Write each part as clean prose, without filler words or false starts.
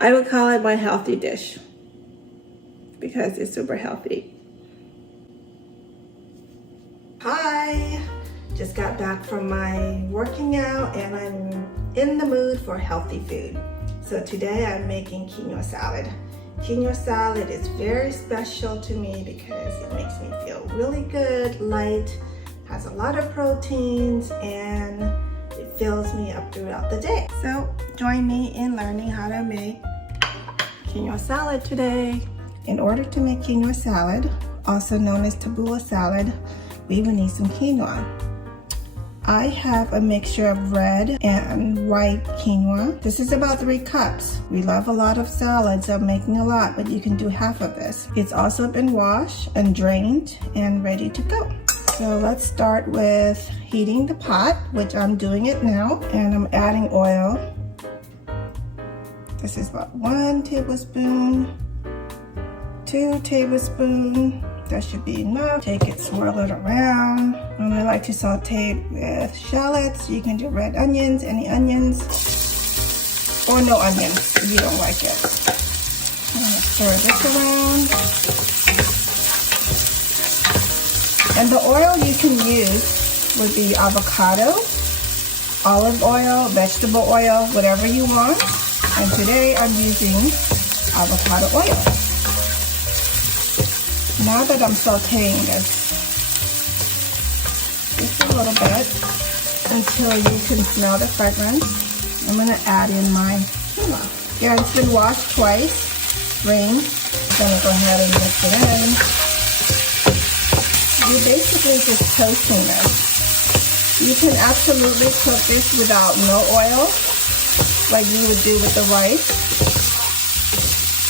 I would call it my healthy dish because it's super healthy. Hi, just got back from my working out and I'm in the mood for healthy food. So today I'm making quinoa salad. Quinoa salad is very special to me because it makes me feel really good, light, has a lot of proteins, and it fills me up throughout the day. So join me in learning how to make quinoa salad today. In order to make quinoa salad, also known as tabbouleh salad, we will need some quinoa. I have a mixture of red and white quinoa. This is about 3 cups. We love a lot of salads. I'm making a lot, but you can do half of this. It's also been washed and drained and ready to go. So let's start with heating the pot, which I'm doing it now, and I'm adding oil. This is about 1 tablespoon, 2 tablespoons. That should be enough. Take it, swirl it around. And I like to saute it with shallots. You can do red onions, any onions, or no onions if you don't like it. I'm gonna stir this around. And the oil you can use would be avocado, olive oil, vegetable oil, whatever you want. And today I'm using avocado oil. Now that I'm sauteing this just a little bit until you can smell the fragrance, I'm going to add in my quinoa. Yeah, it's been washed twice, drained. I'm going to go ahead and mix it in. You're basically just toasting this. You can absolutely cook this without no oil, like you would do with the rice.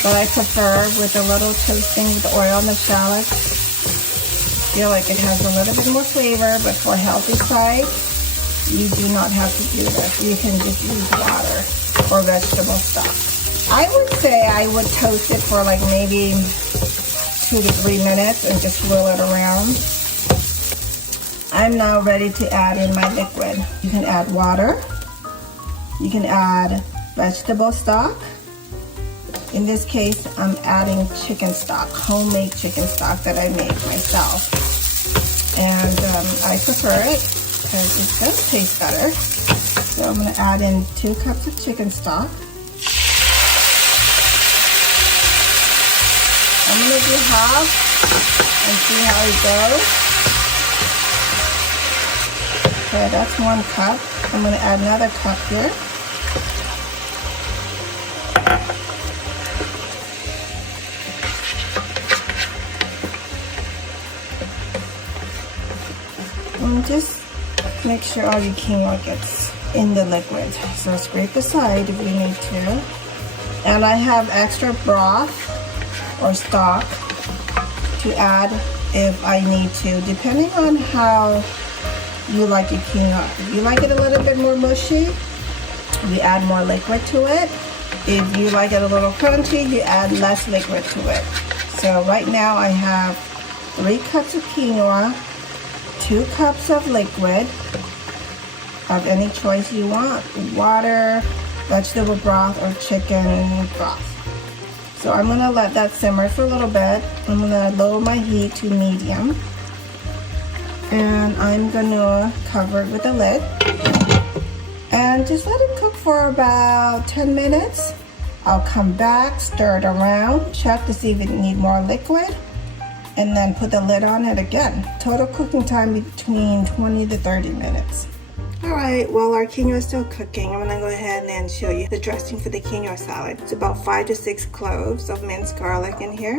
But I prefer with a little toasting with the oil and the shallots. I feel like it has a little bit more flavor, but for a healthy side, you do not have to do this. You can just use water or vegetable stock. I would say I would toast it for like maybe 2 to 3 minutes and just swirl it around. I'm now ready to add in my liquid. You can add water. You can add vegetable stock. In this case, I'm adding chicken stock, homemade chicken stock that I made myself. And I prefer it because it does taste better. So I'm going to add in 2 cups of chicken stock. I'm going to do half and see how it goes. Okay, that's 1 cup. I'm going to add another cup here. And just make sure all your quinoa gets in the liquid. So scrape the side if you need to. And I have extra broth or stock to add if I need to, depending on how you like your quinoa. If you like it a little bit more mushy, you add more liquid to it. If you like it a little crunchy, you add less liquid to it. So right now I have 3 cups of quinoa, 2 cups of liquid of any choice you want, water, vegetable broth, or chicken broth. So I'm going to let that simmer for a little bit. I'm going to lower my heat to medium. And I'm going to cover it with a lid. And just let it cook for about 10 minutes. I'll come back, stir it around, check to see if it needs more liquid, and then put the lid on it again. Total cooking time between 20 to 30 minutes. Alright, while our quinoa is still cooking, I'm going to go ahead and show you the dressing for the quinoa salad. It's about 5 to 6 cloves of minced garlic in here.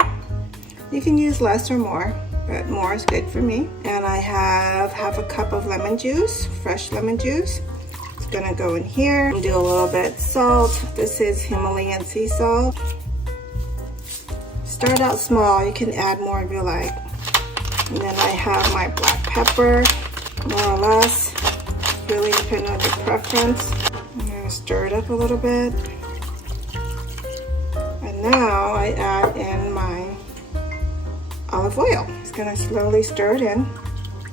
You can use less or more, but more is good for me. And I have half a cup of lemon juice, fresh lemon juice. It's going to go in here. Do a little bit of salt. This is Himalayan sea salt. Start out small, you can add more if you like. And then I have my black pepper, more or less, really depending on your preference. I'm going to stir it up a little bit. And now I add in my olive oil. Just going to slowly stir it in.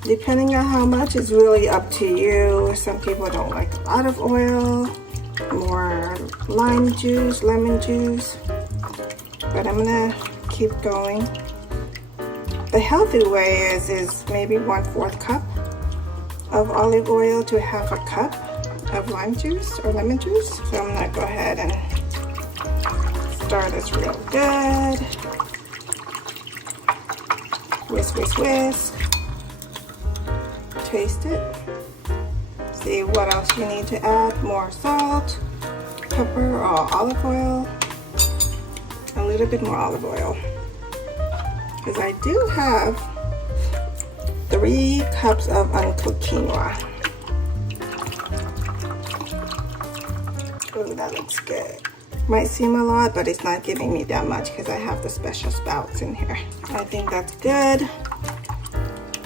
Depending on how much is really up to you. Some people don't like a lot of oil. more lime juice, lemon juice, but I'm gonna keep going. The healthy way is maybe 1/4 cup of olive oil to 1/2 cup of lime juice or lemon juice. So I'm gonna go ahead and stir this real good. Whisk, whisk, whisk. Taste it. See what else you need to add. More salt, pepper, or olive oil. A little bit more olive oil. Because I do have 3 cups of uncooked quinoa. Oh, that looks good. Might seem a lot, but it's not giving me that much because I have the special spouts in here. I think that's good.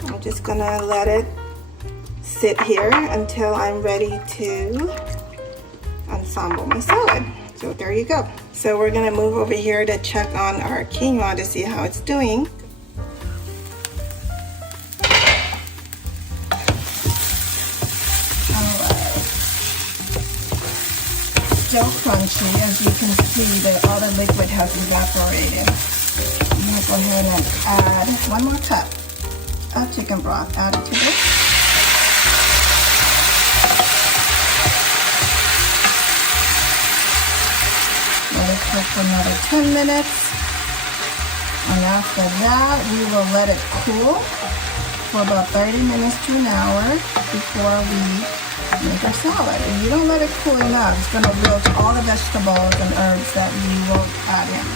I'm just gonna let it sit here until I'm ready to ensemble my salad. So there you go. So we're gonna move over here to check on our quinoa to see how it's doing. Still crunchy, as you can see, all the liquid has evaporated. I'm gonna go ahead and add 1 more cup of chicken broth. Add it to this. Let it cook for another 10 minutes. And after that, we will let it cool for about 30 minutes to an hour before we make our salad. If you don't let it cool enough, it's going to wilt all the vegetables and herbs that we will add in.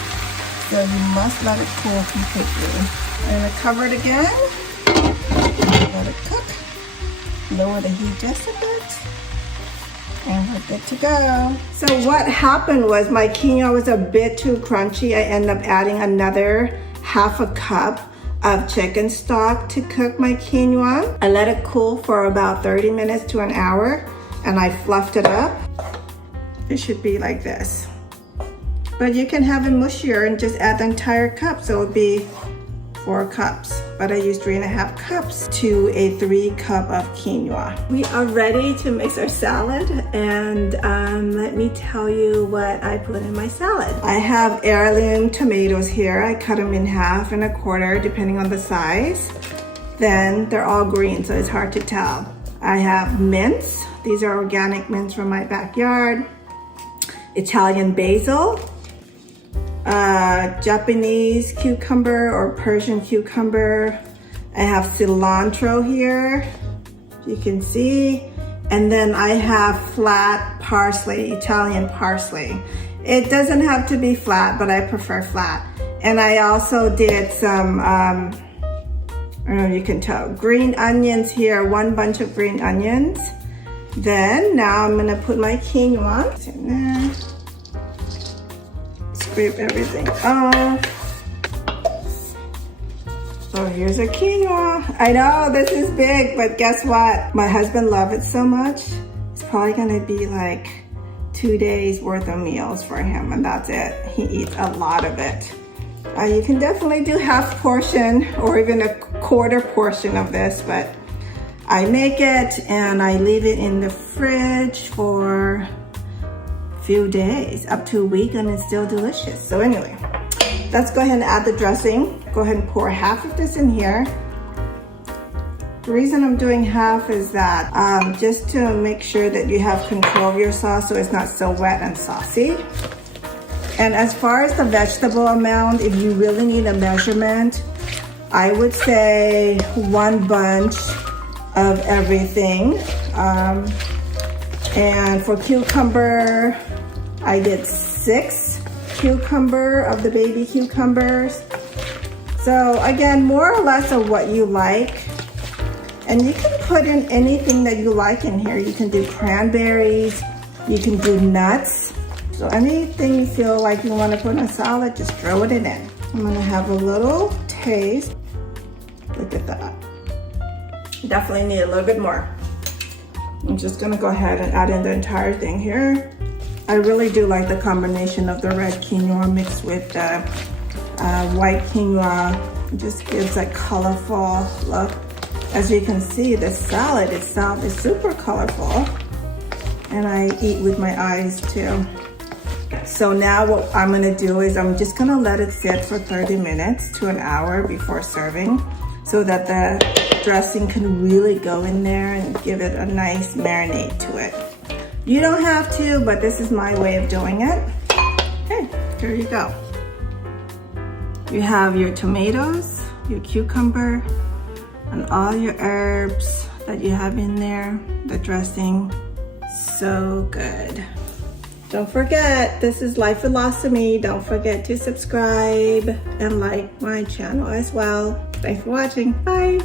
So you must let it cool completely. I'm going to cover it again. Let it cook. Lower the heat just a bit. And we're good to go. So what happened was my quinoa was a bit too crunchy. I ended up adding another 1/2 cup of chicken stock to cook my quinoa. I let it cool for about 30 minutes to an hour and I fluffed it up. It should be like this. But you can have it mushier and just add the entire cup, so it would be 4 cups. But I used 3.5 cups to a 3 cup of quinoa. We are ready to mix our salad, and let me tell you what I put in my salad. I have heirloom tomatoes here. I cut them in 1/2 and 1/4 depending on the size. Then they're all green, so it's hard to tell. I have mince. These are organic mince from my backyard. Italian basil. Japanese cucumber or Persian cucumber. I have cilantro here, you can see. And then I have flat parsley, Italian parsley. It doesn't have to be flat, but I prefer flat. And I also did some, I don't know if you can tell, green onions here, 1 bunch of green onions. Then now I'm gonna put my quinoa in there. Scrape everything off. So here's our quinoa. I know this is big, but guess what? My husband loves it so much. It's probably gonna be like 2 days worth of meals for him, and that's it. He eats a lot of it. You can definitely do 1/2 portion or even a 1/4 portion of this, but I make it and I leave it in the fridge for few days, up to a week, and it's still delicious. So anyway, let's go ahead and add the dressing. Go ahead and pour 1/2 of this in here. The reason I'm doing 1/2 is that just to make sure that you have control of your sauce so it's not so wet and saucy. And as far as the vegetable amount, if you really need a measurement, I would say 1 bunch of everything. And for cucumber, I did 6 cucumber of the baby cucumbers. So again, more or less of what you like. And you can put in anything that you like in here. You can do cranberries, you can do nuts. So anything you feel like you want to put in a salad, just throw it in. I'm gonna have a little taste. Look at that. Definitely need a little bit more. I'm just gonna go ahead and add in the entire thing here. I really do like the combination of the red quinoa mixed with the white quinoa. It just gives a colorful look. As you can see, the salad itself is super colorful. and I eat with my eyes too. So now what I'm gonna do is I'm just gonna let it sit for 30 minutes to an hour before serving so that the dressing can really go in there and give it a nice marinade to it. You don't have to, but this is my way of doing it. Okay, here you go. You have your tomatoes, your cucumber, and all your herbs that you have in there, the dressing. So good. Don't forget, this is Life with Lasamy. Don't forget to subscribe and like my channel as well. Thanks for watching. Bye.